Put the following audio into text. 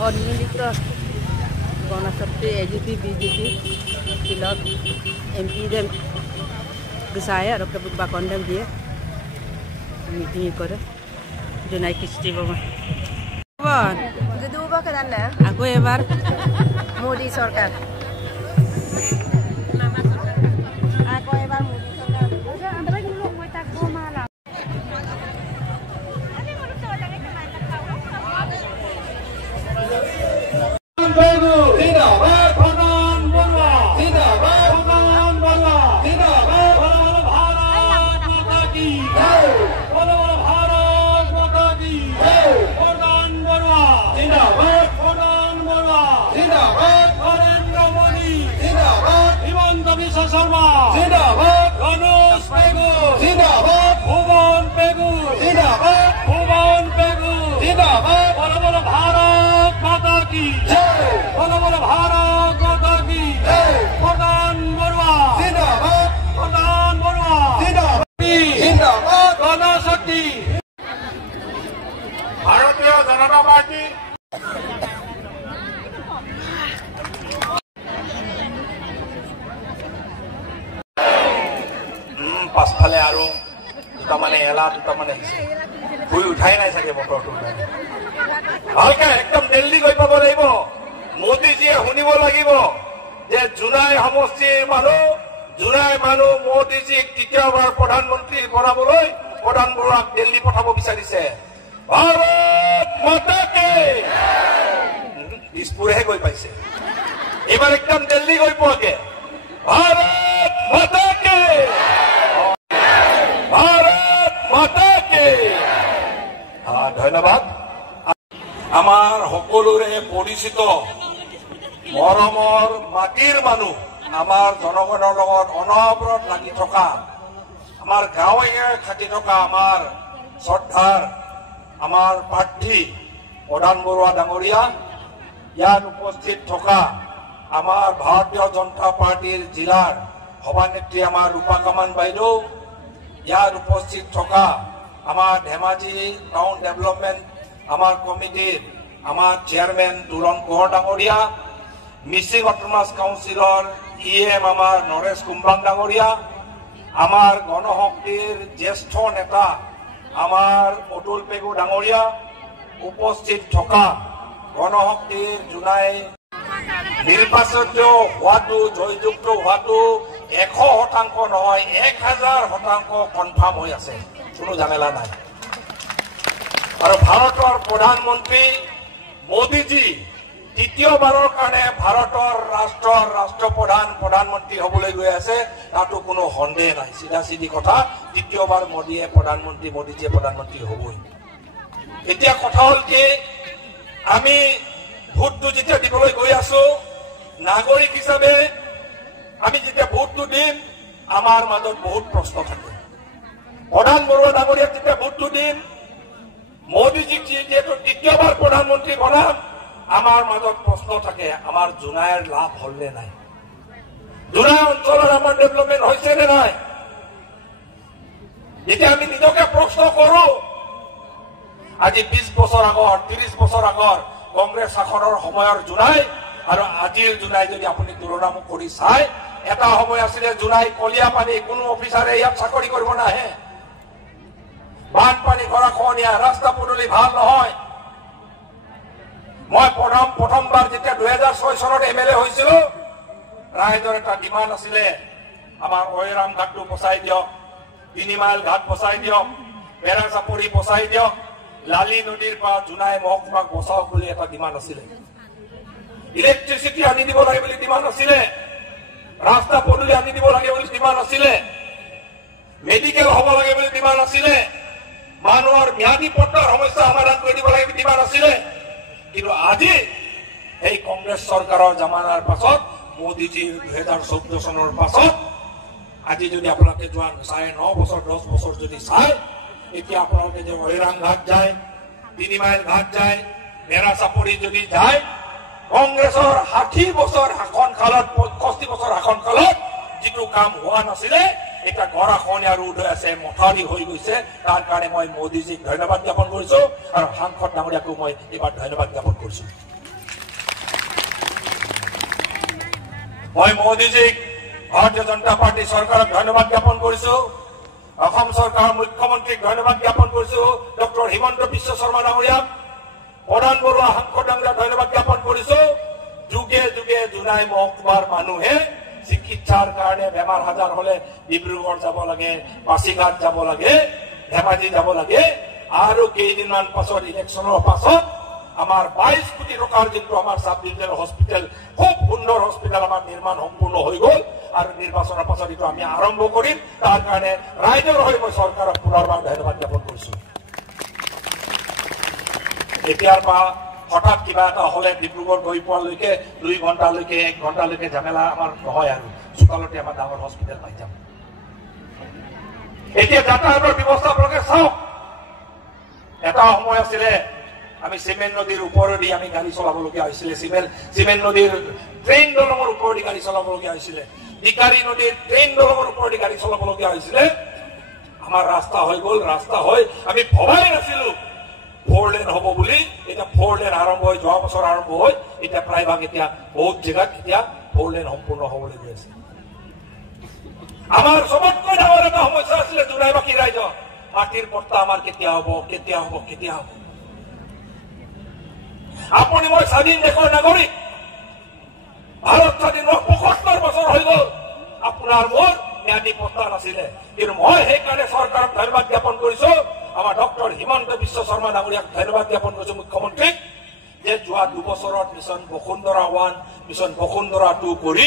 সম্মিলিত Ganashakti AGP BJP Pilot MP dem saya আৰু কেবুবা condemn দিয়ে মিটিং কৰে জনাই কিস্তি বাবা kedua kedana aku এবাৰ Modi Sarkar aku ebar Modi Sarkar ada lagi dulu mau tak malam ভারতীয় জনতা পার্টি পাছফালে আৰু দুটামানে এলা দুটামানে শুই উঠাই নাই চাগে বতৰটো ভালকে একদম দিল্লী গৈ পাব লাগিব মোদীজীয়ে শুনিব লাগিব যে জোনাই সমষ্টিৰ মানুহ মোদীজীক তৃতীয়বাৰ প্ৰধানমন্ত্ৰী বনাবলৈ প্ৰধান বৰুৱাক দিল্লী পঠাব বিচাৰিছে ভাৰত মাতা কি দিছপুৰহে গৈ পাইছে এইবাৰ একদম দিল্লী গৈ পোৱাকে ভাৰত মাতা কি ভাৰত মাতা কি ধন্যবাদ আমাৰ সকলোৰে পৰিচিত মৰমৰ মাটিৰ মানুহ আমাৰ জনগণৰ লগত অনবৰত লাগি থকা আমাৰ গাঁৱে খাটি থকা আমাৰ শ্ৰদ্ধাৰ আমাৰ প্ৰাৰ্থী প্ৰধান বৰুৱা ডাঙৰীয়া ইয়াত উপস্থিত থকা আমাৰ ভাৰতীয় জনতা পাৰ্টিৰ জিলাৰ সভানেত্ৰী আমাৰ ৰূপা কামান বাইদেউ ইয়াত উপস্থিত থকা আমাৰ ধেমাজি টাউন ডেভেলপমেণ্ট আমাৰ কমিটিৰ আমাৰ চেয়াৰমেন তুৰণ কোঁৱৰ ডাঙৰীয়া মিচিং অট'নমাছ কাউন্সিলৰ EM আমাৰ নৰেশ কুম্বাং ডাঙৰীয়া আমাৰ গণশক্তিৰ জ্যেষ্ঠ নেতা আমাৰ অতুল পেগু ডাঙৰীয়া উপস্থিত থকা গণশক্তিৰ জোনাই নিৰ্বাচিত হোৱাটো জয়যুক্ত হোৱাটো 100% নহয় 1000% কনফাৰ্ম হৈ আছে কোনো ঝামেলা নাই আৰু ভাৰতৰ প্ৰধানমন্ত্ৰী মোদীজী তৃতীয়বাৰৰ কাৰণে ভাৰতৰ প্ৰধানমন্ত্ৰী হ'বলৈ গৈ আছে তাতো কোনো সন্দেহ নাই চিধা চিধি কথা তৃতীয়বাৰ মোদীজীয়ে প্ৰধানমন্ত্ৰী হ'বই এতিয়া কথা হ'ল কি আমি ভোটটো যেতিয়া দিবলৈ গৈ আছো নাগৰিক হিচাপে আমি যেতিয়া ভোটটো দিম আমাৰ মাজত বহুত প্ৰশ্ন থাকে প্ৰধান বৰুৱা ডাঙৰীয়াক যেতিয়া ভোটটো দিম মোদীজীক যিহেতু তৃতীয়বাৰ প্ৰধানমন্ত্ৰী বনাম আমাৰ মাজত প্ৰশ্ন থাকে আমাৰ জোনাইৰ লাভ হ'লনে নাই জোনাই অঞ্চলৰ আমাৰ ডেভেলপমেণ্ট হৈছে নে নাই যেতিয়া আমি নিজকে প্ৰশ্ন কৰো আজি 20 বছৰ আগৰ 30 বছৰ আগৰ কংগ্ৰেছ শাসনৰ সময়ৰ জোনাই আৰু আজিৰ জোনাই যদি আপুনি তুলনা কৰি চাই এটা সময় আছিলে জোনাই কলিয়া পানী কোনো অফিচাৰে ইয়াত চাকৰি কৰিব নাহে বানপানী গৰাখহনীয়া ৰাস্তা পদূলি ভাল নহয় মই প্ৰথমবাৰ যেতিয়া 2006 চনত MLA হৈছিলো ৰাইজৰ এটা ডিমাণ্ড আছিলে আমাৰ ঐৰাম ঘাটটো পচাই দিয়ক 3 মাইল ঘাট পচাই দিয়ক বেৰা চাপৰি পচাই দিয়ক লালি নদীৰ পৰা জোনাই মহকুমাক বচাওক বুলি এটা ডিমাণ্ড আছিলে ইলেক্ট্ৰিচিটি আনি দিব লাগে বুলি ডিমাণ্ড আছিলে ৰাস্তা পদূলি আনি দিব লাগে বুলি ডিমাণ্ড আছিলে মেডিকেল হ'ব লাগে বুলি ডিমাণ্ড আছিলে মানুহৰ ম্যাদী পট্টাৰ সমস্যা সমাধান কৰি দিব লাগে বুলি ডিমাণ্ড আছিলে কিন্তু আজি এই কংগ্ৰেছ চৰকাৰৰ জামানাৰ পাছত মোদীজীৰ 2014 চনৰ পাছত আজি যদি আপোনালোকে যোৱা 9.5 বছৰ 10 বছৰ যদি চাই এতিয়া আপোনালোকে যে ঐৰাং ঘাট যায় 3 মাইল ঘাট যায় বেৰা চাপৰি যদি যায় কংগ্ৰেছৰ 60 বছৰ শাসনকালত 65 বছৰ শাসনকালত যিটো কাম হোৱা নাছিলে এটা গৰাখহনীয়া ৰোধ হৈ আছে মথাউৰি হৈ গৈছে তাৰ কাৰণে মই মোদীজীক ধন্যবাদ জ্ঞাপন কৰিছো আৰু সাংসদ ডাঙৰীয়াকো মই এবাৰ ধন্যবাদ জ্ঞাপন কৰিছো মই মোদীজীক ভাৰতীয় জনতা পাৰ্টি চৰকাৰক ধন্যবাদ জ্ঞাপন কৰিছো। অসম চৰকাৰৰ মুখ্যমন্ত্ৰীক ধন্যবাদ জ্ঞাপন কৰিছো। ডক্টৰ হিমন্ত বিশ্ব শৰ্মা ডাঙৰীয়াক, প্ৰধান বৰুৱা সাংসদ ডাঙৰীয়াক ধন্যবাদ জ্ঞাপন কৰিছো। যুগে যুগে জোনাই মহকুমাৰ মানুহে চিকিৎসাৰ কাৰণে বেমাৰ আজাৰ হলে ডিব্ৰুগড় যাব লাগে, পাছিঘাট যাব লাগে, ধেমাজি যাব লাগে। আৰু কেইদিনমান পাছত ইলেকশ্যনৰ পাছত আমাৰ 22 কোটি টকাৰ যিটো আমাৰ সাব ডিভিজনেল হস্পিটেল, খুব সুন্দৰ হস্পিটেল আমাৰ নিৰ্মাণ সম্পূৰ্ণ হৈ গ'ল। আৰু নিৰ্বাচনৰ পাছত এইটো আমি আৰম্ভ কৰিম। তাৰ কাৰণে ৰাইজৰ হৈ মই চৰকাৰক পুনৰবাৰ ধন্যবাদ জ্ঞাপন কৰিছো। এতিয়াৰ পৰা হঠাৎ কিবা এটা হলে ডিব্ৰুগড় গৈ পোৱালৈকে 2 ঘণ্টালৈকে 1 ঘণ্টালৈকে ঝামেলা আমাৰ নহয় আৰু চোতালতে আমাৰ ডাঙৰ হস্পিটেল পাই যাম। এতিয়া যাতায়াতৰ ব্যৱস্থা আপোনালোকে চাওক। এটা সময় আছিলে আমি চিমেণ্ট নদীৰ ওপৰেদি আমি গাড়ী চলাবলগীয়া হৈছিলে, চিমেণ্ট নদীৰ ট্ৰেইন দলঙৰ ওপৰেদি গাড়ী চলাবলগীয়া হৈছিলে, টিকাৰী নদীৰ ট্ৰেইন দলঙৰ ওপৰেদি গাড়ী চলাবলগীয়া হৈছিলে। আমাৰ ৰাস্তা হৈ গ'ল। ৰাস্তা হৈ আমি ভবাই নাছিলো 4 লেন হ'ব বুলি। এতিয়া 4 লেন আৰম্ভ হৈ যোৱা বছৰ আৰম্ভ হৈ এতিয়া প্ৰায়ভাগ এতিয়া বহুত জেগাত এতিয়া 4 লেন সম্পূৰ্ণ হ'বলৈ গৈ আছে। আমাৰ চবতকৈ ডাঙৰ এটা সমস্যা আছিলে জোনাইবাসী ৰাইজৰ, মাটিৰ পট্টা আমাৰ কেতিয়া হ'ব, কেতিয়া হ'ব, কেতিয়া হ'ব। আপুনি মই স্বাধীন দেশৰ নাগৰিক, ভাৰত স্বাধীন 75 বছৰ হৈ গ'ল। আপোনাৰ মোৰ ম্যাদী পট্টা নাছিলে, কিন্তু মই সেইকাৰণে চৰকাৰক ধন্যবাদ জ্ঞাপন কৰিছো। আমাৰ ডক্টৰ হিমন্ত বিশ্ব শৰ্মা ডাঙৰীয়াক ধন্যবাদ জ্ঞাপন কৰিছো, মুখ্যমন্ত্ৰীক, যে যোৱা 2 বছৰত মিছন বসুন্ধৰা 1, মিছন বসুন্ধৰা 2 কৰি